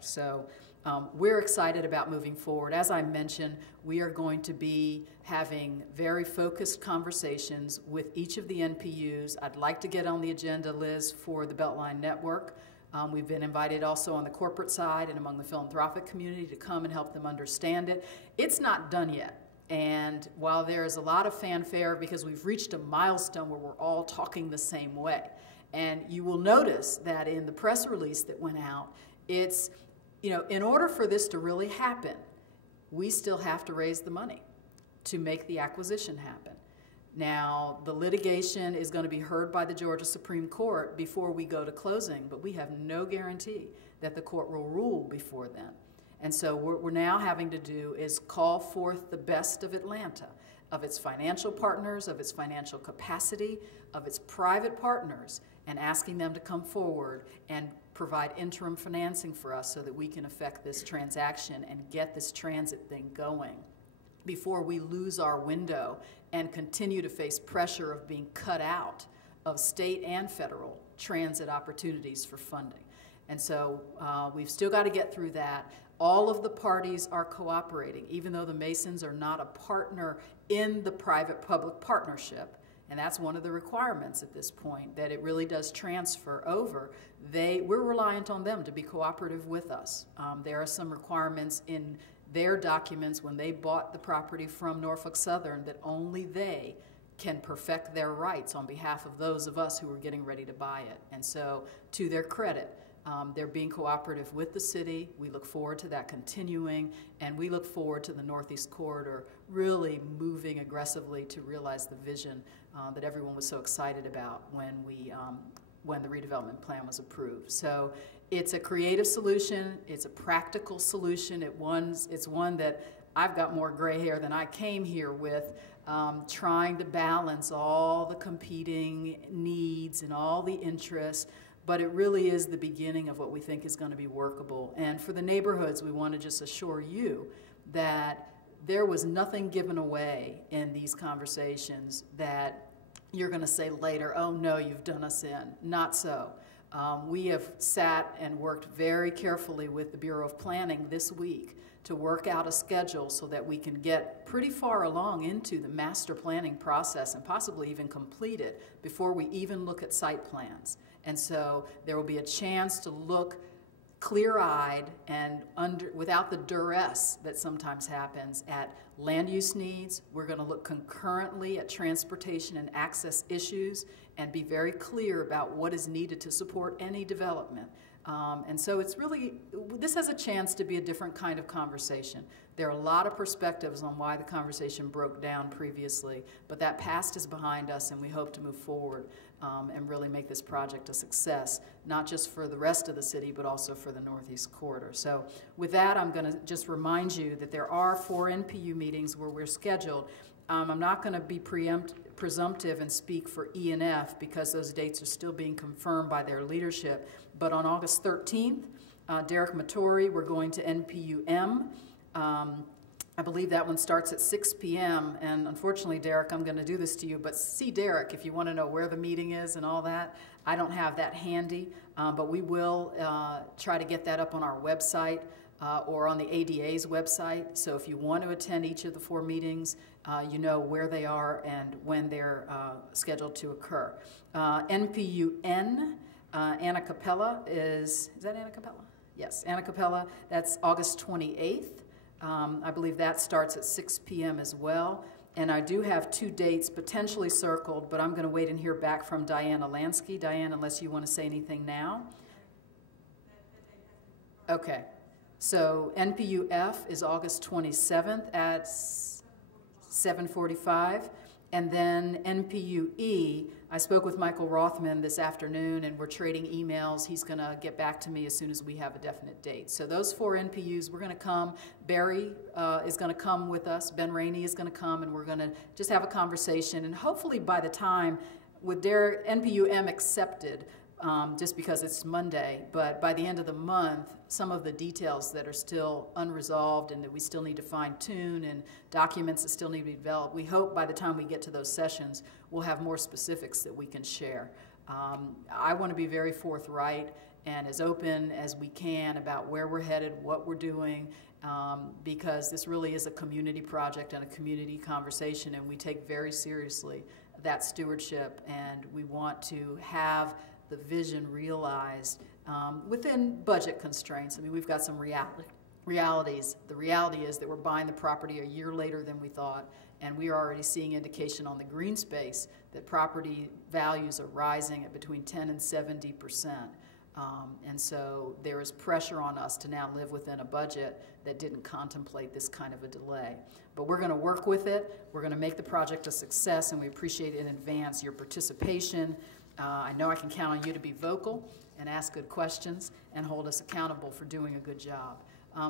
So we're excited about moving forward. As I mentioned, we are going to be having very focused conversations with each of the NPUs. I'd like to get on the agenda, Liz, for the Beltline Network. We've been invited also on the corporate side and among the philanthropic community to come and help them understand it. It's not done yet. And while there is a lot of fanfare because we've reached a milestone where we're all talking the same way, and you will notice that in the press release that went out, it's, you know, in order for this to really happen, we still have to raise the money to make the acquisition happen. Now, the litigation is going to be heard by the Georgia Supreme Court before we go to closing, but we have no guarantee that the court will rule before then. And so what we're now having to do is call forth the best of Atlanta, of its financial partners, of its financial capacity, of its private partners, and asking them to come forward and provide interim financing for us so that we can effect this transaction and get this transit thing going before we lose our window and continue to face pressure of being cut out of state and federal transit opportunities for funding. And so we've still got to get through that. All of the parties are cooperating, even though the Masons are not a partner in the private-public partnership, and that's one of the requirements at this point, that it really does transfer over. We're reliant on them to be cooperative with us. There are some requirements in their documents when they bought the property from Norfolk Southern that only they can perfect their rights on behalf of those of us who are getting ready to buy it. And so, to their credit, they're being cooperative with the city. We look forward to that continuing, and we look forward to the Northeast Corridor really moving aggressively to realize the vision that everyone was so excited about when the redevelopment plan was approved. So it's a creative solution, it's a practical solution, it's one that I've got more gray hair than I came here with, trying to balance all the competing needs and all the interests, but it really is the beginning of what we think is going to be workable. And for the neighborhoods, we want to just assure you that there was nothing given away in these conversations that you're going to say later, oh no, you've done us in. Not so. We have sat and worked very carefully with the Bureau of Planning this week to work out a schedule so that we can get pretty far along into the master planning process and possibly even complete it before we even look at site plans. And so there will be a chance to look clear-eyed and without the duress that sometimes happens at land use needs. We're going to look concurrently at transportation and access issues and be very clear about what is needed to support any development. And so it's really, this has a chance to be a different kind of conversation. There are a lot of perspectives on why the conversation broke down previously, but that past is behind us, and we hope to move forward and really make this project a success, not just for the rest of the city, but also for the Northeast Corridor. So with that, I'm going to just remind you that there are 4 NPU meetings where we're scheduled. I'm not going to be presumptive and speak for E and F because those dates are still being confirmed by their leadership. But on August 13th, Derek Mattori, we're going to NPU-M. I believe that one starts at 6 p.m. And unfortunately, Derek, I'm going to do this to you, but see Derek if you want to know where the meeting is and all that. I don't have that handy, but we will try to get that up on our website or on the ADA's website. So if you want to attend each of the 4 meetings, you know where they are and when they're scheduled to occur. NPU-N, Anna Capella is that Anna Capella? Yes, Anna Capella, that's August 28th. I believe that starts at 6 p.m. as well. And I do have 2 dates potentially circled, but I'm going to wait and hear back from Diana Lansky. Diane, unless you want to say anything now. Okay. So NPU-F is August 27th at 7:45. And then NPU-E, I spoke with Michael Rothman this afternoon, and we're trading emails. He's going to get back to me as soon as we have a definite date. So those 4 NPUs, we're going to come. Barry is going to come with us. Ben Rainey is going to come, and we're going to just have a conversation. And hopefully by the time, with their NPU-M accepted, just because it's Monday, but by the end of the month, some of the details that are still unresolved and that we still need to fine-tune and documents that still need to be developed, we hope by the time we get to those sessions, we'll have more specifics that we can share. I want to be very forthright and as open as we can about where we're headed, what we're doing, because this really is a community project and a community conversation, and we take very seriously that stewardship, and we want to have the vision realized within budget constraints. I mean, we've got some realities. The reality is that we're buying the property a year later than we thought, and we are already seeing indication on the green space that property values are rising at between 10 and 70%. And so there is pressure on us to now live within a budget that didn't contemplate this kind of a delay. But we're going to work with it. We're going to make the project a success, and we appreciate in advance your participation. I know I can count on you to be vocal and ask good questions and hold us accountable for doing a good job.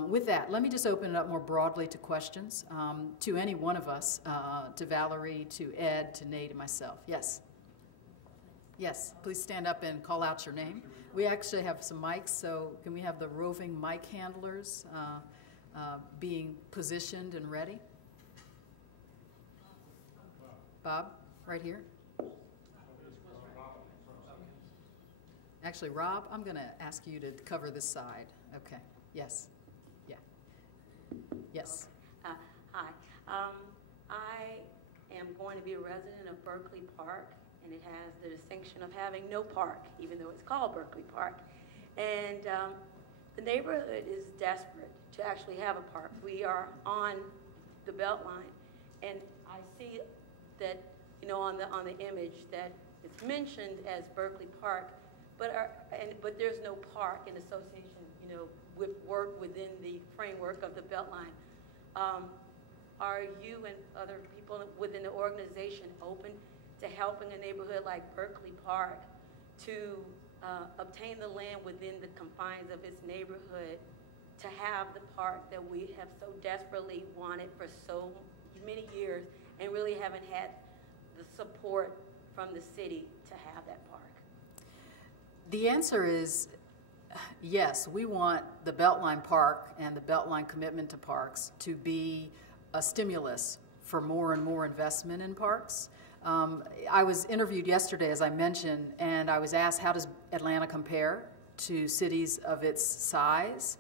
With that, let me just open it up more broadly to questions to any one of us, to Valerie, to Ed, to Nate, and myself. Yes? Yes, please stand up and call out your name. We actually have some mics, so can we have the roving mic handlers being positioned and ready? Bob, right here. Actually, Rob, I'm going to ask you to cover this side. Okay. Yes. Yeah. Yes. Hi. I am going to be a resident of Berkeley Park, and it has the distinction of having no park, even though it's called Berkeley Park. And the neighborhood is desperate to actually have a park. We are on the Beltline, and I see that, you know, on the image that it's mentioned as Berkeley Park, but there's no park in association, you know, with work within the framework of the Beltline. Are you and other people within the organization open to helping a neighborhood like Berkeley Park to obtain the land within the confines of its neighborhood to have the park that we have so desperately wanted for so many years and really haven't had the support from the city to have that park? The answer is yes. We want the Beltline Park and the Beltline commitment to parks to be a stimulus for more and more investment in parks. I was interviewed yesterday, as I mentioned, and I was asked, how does Atlanta compare to cities of its size?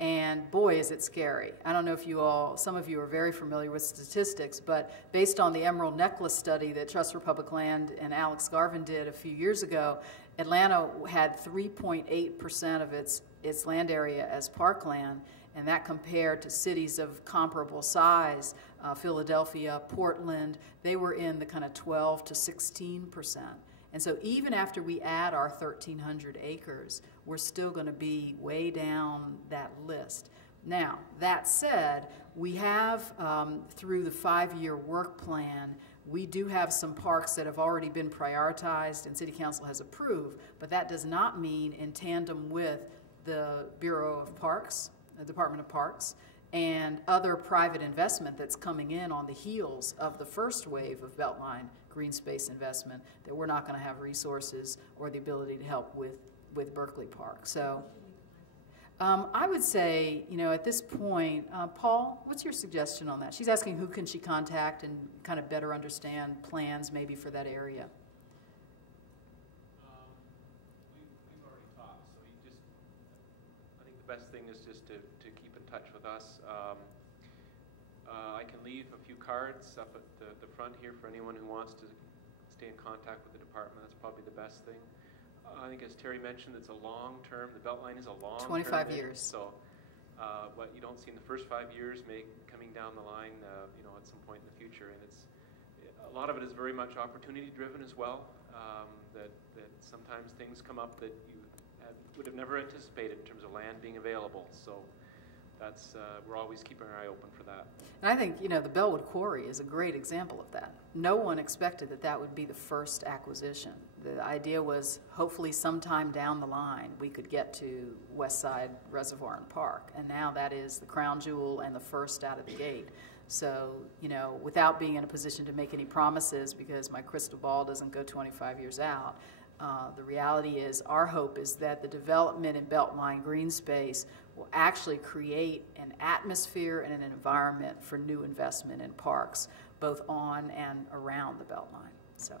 And boy, is it scary. I don't know if you all, some of you are very familiar with statistics, but based on the Emerald Necklace study that Trust for Public Land and Alex Garvin did a few years ago, Atlanta had 3.8% of its land area as parkland, and that compared to cities of comparable size, Philadelphia, Portland, they were in the kind of 12 to 16%. And so even after we add our 1,300 acres, we're still going to be way down that list. Now, that said, we have, through the 5-year work plan, we do have some parks that have already been prioritized and City Council has approved, but that does not mean in tandem with the Bureau of Parks, the Department of Parks, and other private investment that's coming in on the heels of the first wave of Beltline green space investment, that we're not going to have resources or the ability to help with Berkeley Park. So I would say, you know, at this point, Paul, what's your suggestion on that? She's asking who can she contact and kind of better understand plans maybe for that area. We've already talked, so I think the best thing is just to keep in touch with us. I can leave a few cards up at the front here for anyone who wants to stay in contact with the department. That's probably the best thing. I think, as Terry mentioned, it's a long-term. The Beltline is a long-term. 25 years. So, what you don't see in the first 5 years may coming down the line, you know, at some point in the future. And a lot of it is very much opportunity-driven as well. That sometimes things come up that you would have never anticipated in terms of land being available. So. We're always keeping our eye open for that. And I think, you know, the Bellwood Quarry is a great example of that. No one expected that that would be the first acquisition. The idea was hopefully sometime down the line we could get to West Side Reservoir and Park, and now that is the crown jewel and the first out of the gate. So, you know, without being in a position to make any promises, because my crystal ball doesn't go 25 years out, the reality is our hope is that the development in Beltline green space will actually create an atmosphere and an environment for new investment in parks, both on and around the Beltline. So